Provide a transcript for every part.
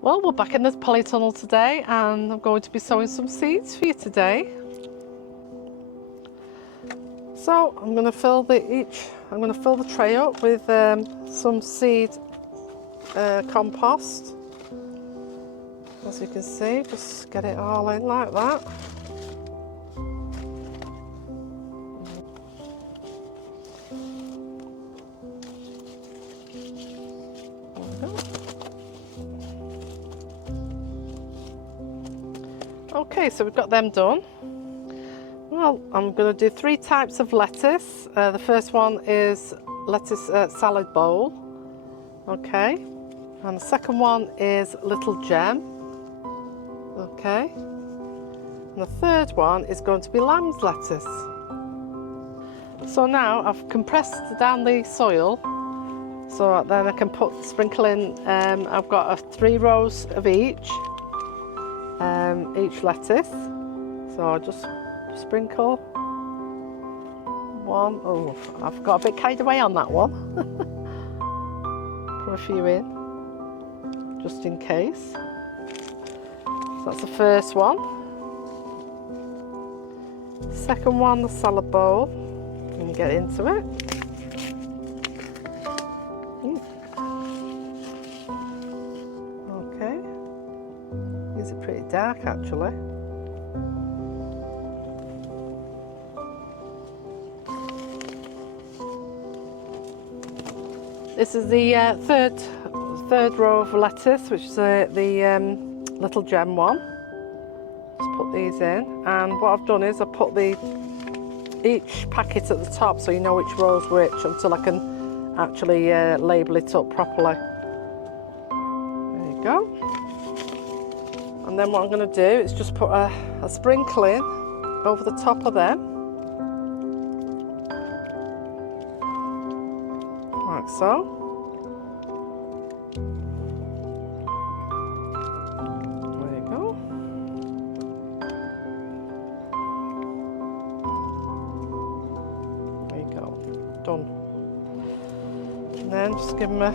Well, we're back in the polytunnel today and I'm going to be sowing some seeds for you today. So I'm going to fill the tray up with some seed compost. As you can see, just get it all in like that. Okay, so we've got them done. Well, I'm going to do 3 types of lettuce. The first one is lettuce salad bowl. Okay, and the second one is little gem. Okay, and the third one is going to be lamb's lettuce. So now I've compressed down the soil, so then I can sprinkle in. I've got 3 rows of each lettuce. So I'll just sprinkle one. Oh, I've got a bit carried away on that one. Put a few in, just in case. So that's the first one. Second one, the salad bowl. And get into it. Okay. These are pretty dark actually. This is the third row of lettuce, which is the little gem one. Just put these in, and what I've done is I put each packet at the top so you know which row's which until I can actually label it up properly. There you go. And then what I'm going to do is just put a sprinkle in over the top of them, like so. There you go. There you go. Done. And then just give them a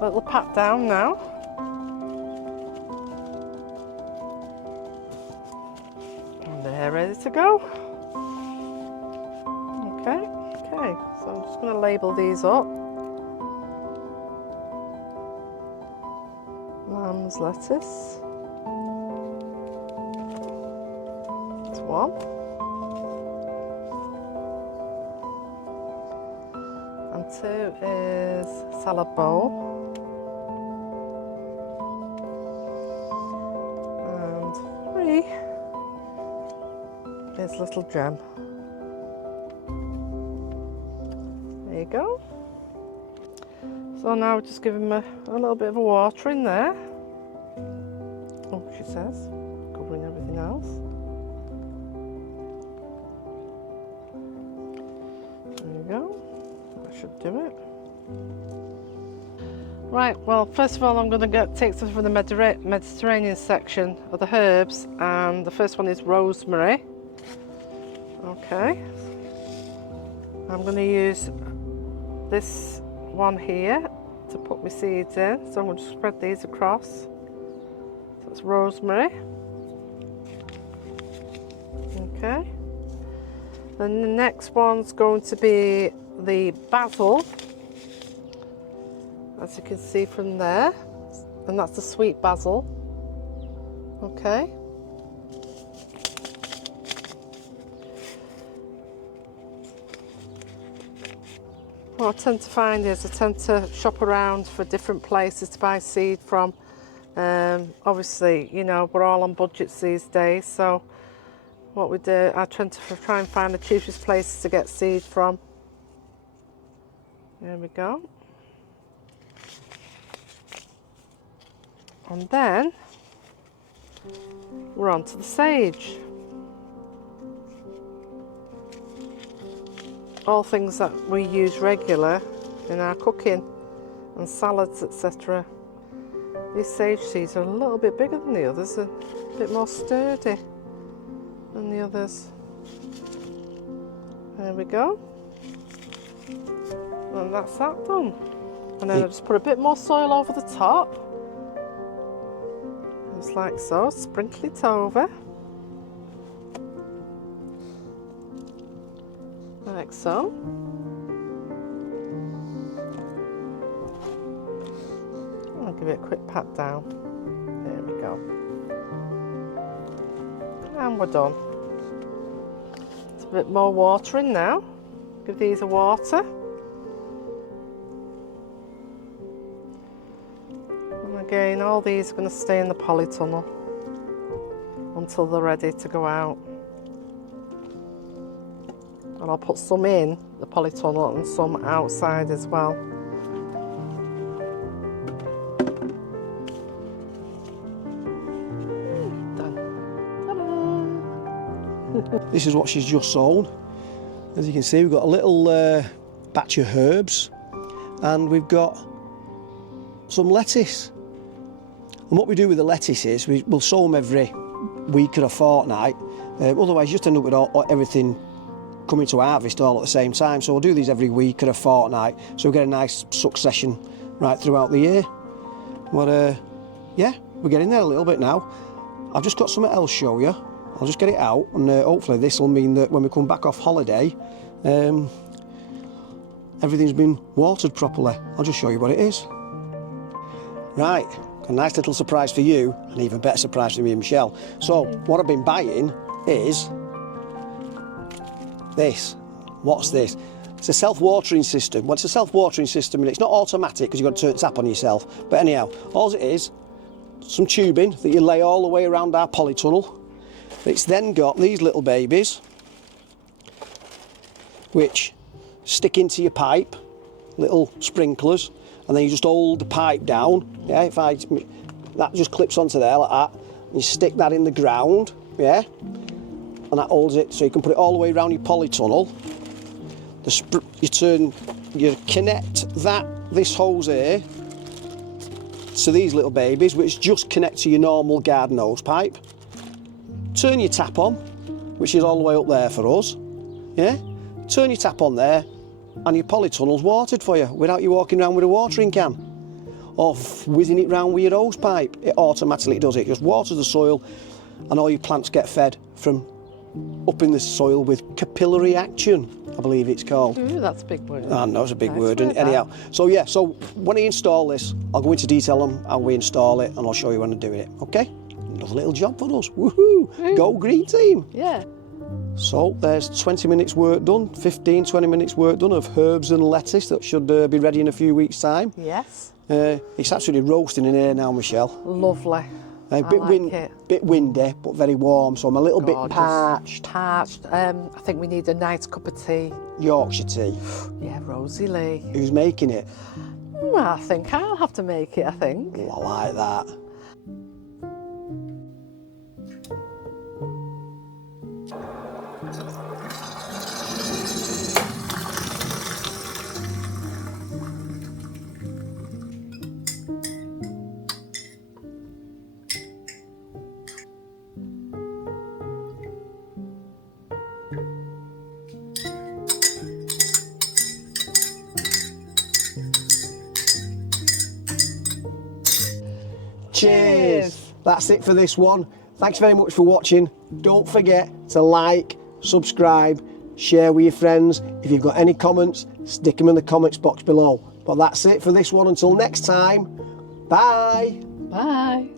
little pat down now. And they're ready to go. Okay, so I'm just going to label these up. Lamb's lettuce. That's one. And 2 is salad bowl. And 3 is little gem. There you go. So now we're just giving them a little bit of a water in there. Oh, she says, covering everything else. There you go. That should do it. Right, well, first of all, I'm going to take some from the Mediterranean section of the herbs, and the first one is rosemary. Okay. I'm going to use this one here to put my seeds in, so I'm going to spread these across. So it's rosemary. Okay. Then the next one's going to be the basil, as you can see from there, and that's the sweet basil. Okay. What I tend to find is I tend to shop around for different places to buy seed from. Obviously, you know, we're all on budgets these days, so what we do, I tend to try and find the cheapest places to get seed from. There we go. And then we're on to the sage. All things that we use regular in our cooking and salads, etc. These sage seeds are a little bit bigger than the others, and a bit more sturdy than the others. There we go. And that's that done. And then I just put a bit more soil over the top. just like so. Sprinkle it over. Like so. I'll give it a quick pat down. There we go. And we're done. It's a bit more watering now. Give these a water. And again, all these are going to stay in the polytunnel until they're ready to go out. And I'll put some in the polytunnel and some outside as well. This is what she's just sown. As you can see, we've got a little batch of herbs and we've got some lettuce. And what we do with the lettuce is we'll sow them every week or a fortnight. Otherwise, you just end up with everything coming to harvest all at the same time. So we'll do these every week or a fortnight, so we get a nice succession right throughout the year. But yeah, we're getting there a little bit now. I've just got something else to show you. I'll just get it out, and hopefully this will mean that when we come back off holiday, everything's been watered properly. I'll just show you what it is. Right, a nice little surprise for you, and even better surprise for me and Michelle. So what I've been buying is this. What's this? It's a self-watering system. Well, it's a self-watering system, and it's not automatic because you've got to turn the tap on yourself. But anyhow, all it is, some tubing that you lay all the way around our polytunnel. It's then got these little babies which stick into your pipe, little sprinklers, and then you just hold the pipe down. Yeah, that just clips onto there like that. And you stick that in the ground, yeah, and that holds it, so you can put it all the way around your polytunnel. You connect this hose here to these little babies, which just connect to your normal garden hose pipe. Turn your tap on, which is all the way up there for us, yeah? Turn your tap on there and your polytunnel's watered for you without you walking around with a watering can or whizzing it round with your hose pipe. It automatically does it. It just waters the soil and all your plants get fed from up in the soil with capillary action, I believe it's called. Ooh, that's a big word. I know, it's a big Nice word. word, Anyhow, so yeah, so when I install this, I'll go into detail on how we install it and I'll show you when I'm doing it, okay? Another little job for us, woohoo! Go Green Team! Yeah. So there's 20 minutes work done, 15-20 minutes work done of herbs and lettuce that should be ready in a few weeks' time. Yes. It's absolutely roasting in here now, Michelle. Lovely. Bit windy, but very warm, so I'm a little bit parched. I think we need a nice cup of tea. Yorkshire tea. Yeah, Rosie Lee. Who's making it? I think I'll have to make it, I think. Oh, I like that. Cheers! That's it for this one. Thanks very much for watching. Don't forget to like, subscribe, share with your friends. If you've got any comments, stick them in the comments box below. But that's it for this one. Until next time, bye! Bye!